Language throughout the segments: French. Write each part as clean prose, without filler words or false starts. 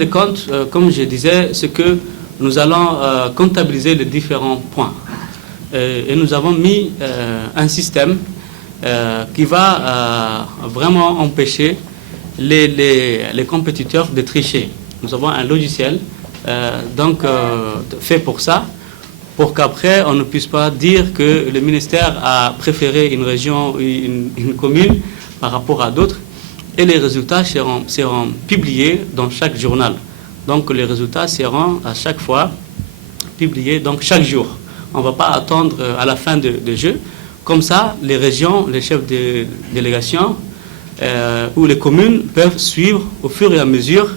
Les comptes, comme je disais, c'est que nous allons comptabiliser les différents points. Et nous avons mis un système qui va vraiment empêcher les compétiteurs de tricher. Nous avons un logiciel fait pour ça, pour qu'après on ne puisse pas dire que le ministère a préféré une région ou une commune par rapport à d'autres. Et les résultats seront publiés dans chaque journal. Donc les résultats seront à chaque fois publiés, donc chaque jour. On ne va pas attendre à la fin de jeu. Comme ça, les régions, les chefs de délégation ou les communes peuvent suivre au fur et à mesure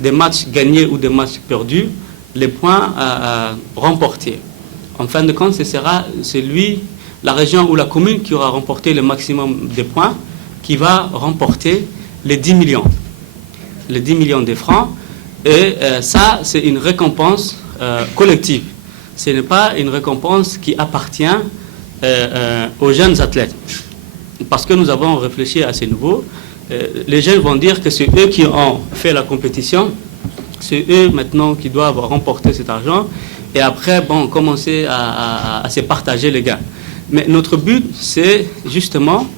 des matchs gagnés ou des matchs perdus, les points remportés. En fin de compte, c'est la région ou la commune qui aura remporté le maximum de points qui va remporter les 10 millions. Les 10 millions de francs. Et ça, c'est une récompense collective. Ce n'est pas une récompense qui appartient aux jeunes athlètes. Parce que nous avons réfléchi à ce niveau. Les jeunes vont dire que c'est eux qui ont fait la compétition. C'est eux maintenant qui doivent remporter cet argent. Et après, commencer à se partager les gains. Mais notre but, c'est justement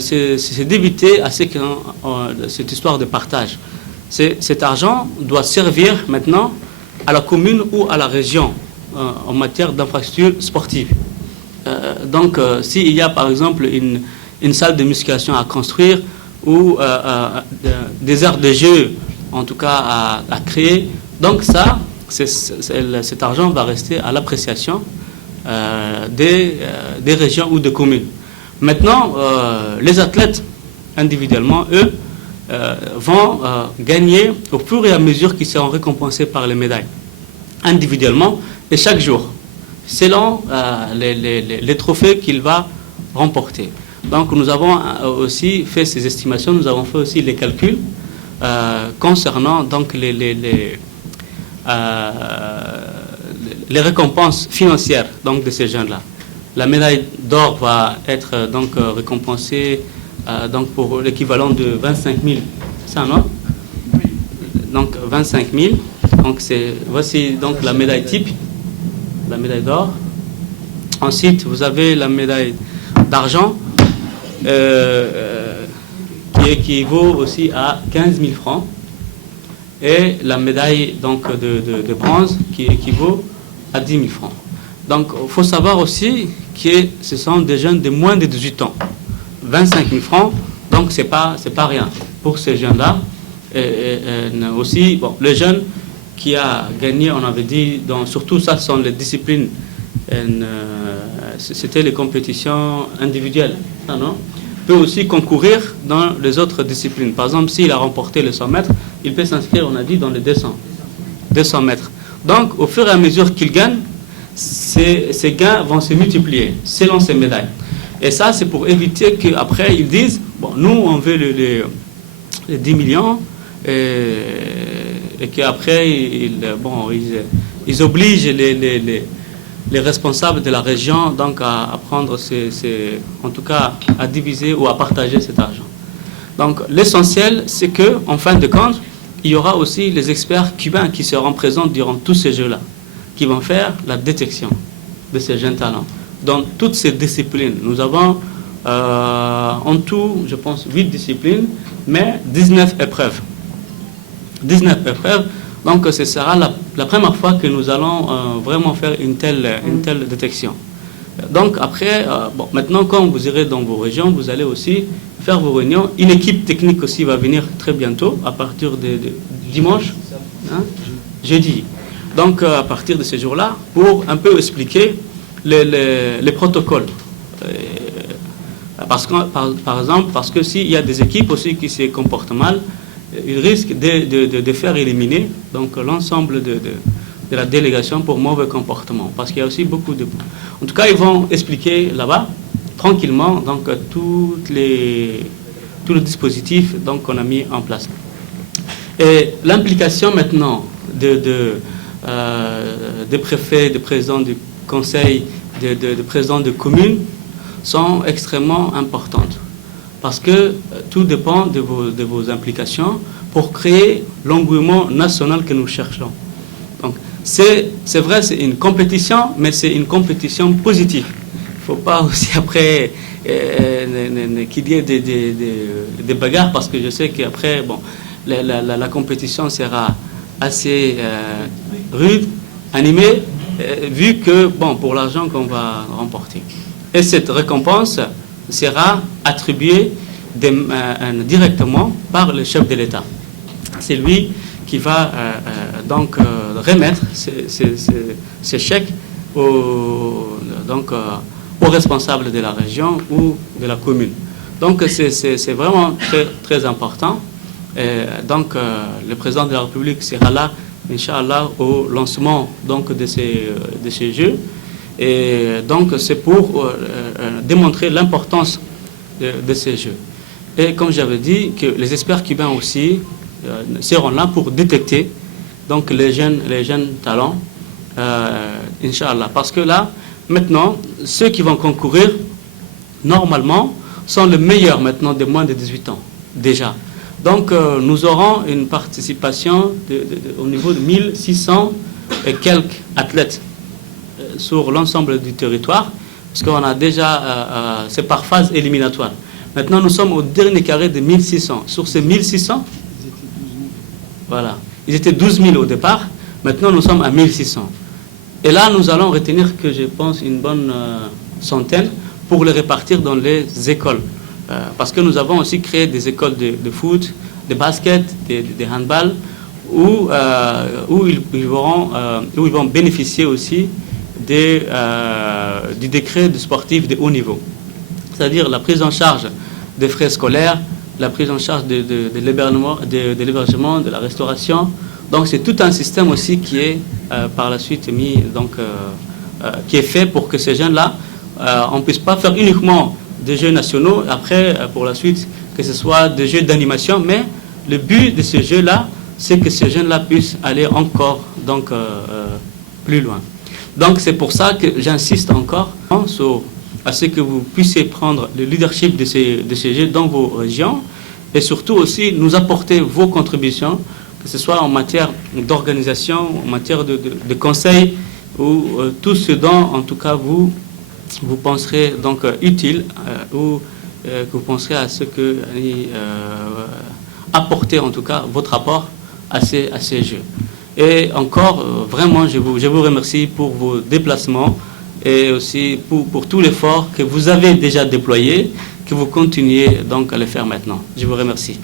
c'est d'éviter cette histoire de partage. Cet argent doit servir maintenant à la commune ou à la région en matière d'infrastructure sportive. S'il y a par exemple une salle de musculation à construire ou des aires de jeu en tout cas à créer, donc ça, cet argent va rester à l'appréciation des régions ou des communes. Maintenant, les athlètes, individuellement, eux, vont gagner au fur et à mesure qu'ils seront récompensés par les médailles, individuellement et chaque jour, selon les trophées qu'il va remporter. Donc, nous avons aussi fait ces estimations, nous avons fait aussi les calculs concernant donc les récompenses financières donc, de ces jeunes-là. La médaille d'or va être donc récompensée pour l'équivalent de 25 000. Ça, non? Donc 25 000. Donc voici donc la médaille type, la médaille d'or. Ensuite, vous avez la médaille d'argent qui équivaut aussi à 15 000 francs. Et la médaille donc, de bronze qui équivaut à 10 000 francs. Donc, il faut savoir aussi que ce sont des jeunes de moins de 18 ans. 25 000 francs, donc ce n'est pas rien pour ces jeunes-là. Et aussi, le jeune qui a gagné, on avait dit, surtout ça, ce sont les disciplines, c'était les compétitions individuelles, non? Peut aussi concourir dans les autres disciplines. Par exemple, s'il a remporté les 100 mètres, il peut s'inscrire, on a dit, dans les 200 mètres. Donc, au fur et à mesure qu'il gagne, ces gains vont se multiplier selon ces médailles. Et ça, c'est pour éviter qu'après, ils disent, nous, on veut les 10 millions, et qu'après, ils obligent les responsables de la région donc, à prendre en tout cas, à diviser ou à partager cet argent. Donc, l'essentiel, c'est qu'en fin de compte, il y aura aussi les experts cubains qui seront présents durant tous ces jeux-là, qui vont faire la détection de ces jeunes talents. Dans toutes ces disciplines, nous avons en tout, je pense, 8 disciplines, mais 19 épreuves. 19 épreuves, donc ce sera la première fois que nous allons vraiment faire une telle détection. Donc après, maintenant quand vous irez dans vos régions, vous allez aussi faire vos réunions. Une équipe technique aussi va venir très bientôt, à partir de dimanche, jeudi. Donc à partir de ce jour-là, pour un peu expliquer les protocoles. Par exemple, parce que s'il y a des équipes aussi qui se comportent mal, ils risquent de faire éliminer donc l'ensemble de la délégation pour mauvais comportement. Parce qu'il y a aussi beaucoup de... En tout cas, ils vont expliquer là-bas, tranquillement, donc tout le dispositif qu'on a mis en place. Et l'implication maintenant des préfets, des présidents du conseil, des présidents de communes sont extrêmement importantes. Parce que tout dépend de vos implications pour créer l'engouement national que nous cherchons. Donc, c'est vrai, c'est une compétition, mais c'est une compétition positive. Il ne faut pas aussi après qu'il y ait des bagarres, parce que je sais qu'après, bon, la compétition sera assez rude, animée, vu que, bon, pour l'argent qu'on va remporter. Et cette récompense sera attribuée directement par le chef de l'État. C'est lui qui va donc remettre ces chèques aux responsables de la région ou de la commune. Donc c'est vraiment très, très important. Et donc le président de la République sera là, Inch'Allah, au lancement donc, de ces Jeux. Et donc c'est pour démontrer l'importance de ces Jeux. Et comme j'avais dit, que les experts cubains aussi seront là pour détecter donc les jeunes talents, Inch'Allah. Parce que là, maintenant, ceux qui vont concourir, normalement, sont les meilleurs maintenant de moins de 18 ans, déjà. Donc, nous aurons une participation au niveau de 1600 et quelques athlètes sur l'ensemble du territoire, parce qu'on a déjà, c'est par phase éliminatoire. Maintenant, nous sommes au dernier carré de 1600. Sur ces 1600, voilà, ils étaient 12 000 au départ. Maintenant, nous sommes à 1600. Et là, nous allons retenir que je pense une bonne centaine pour les répartir dans les écoles. Parce que nous avons aussi créé des écoles de foot, de basket, de handball, où ils vont bénéficier aussi du décret de sportifs de haut niveau. C'est-à-dire la prise en charge des frais scolaires, la prise en charge de l'hébergement, de la restauration. Donc c'est tout un système aussi qui est par la suite mis, donc, qui est fait pour que ces jeunes-là, on ne puisse pas faire uniquement des jeux nationaux, après pour la suite que ce soit des jeux d'animation, mais le but de ces jeux-là, c'est que ces jeunes-là puissent aller encore donc, plus loin. Donc c'est pour ça que j'insiste encore à ce que vous puissiez prendre le leadership de ces jeux dans vos régions et surtout aussi nous apporter vos contributions, que ce soit en matière d'organisation, en matière de conseil ou tout ce dont en tout cas vous penserez donc utile ou que vous penserez à ce que apporter en tout cas votre apport à ces jeux. Et encore, vraiment, je vous remercie pour vos déplacements et aussi pour tout l'effort que vous avez déjà déployé, que vous continuez donc à le faire maintenant. Je vous remercie.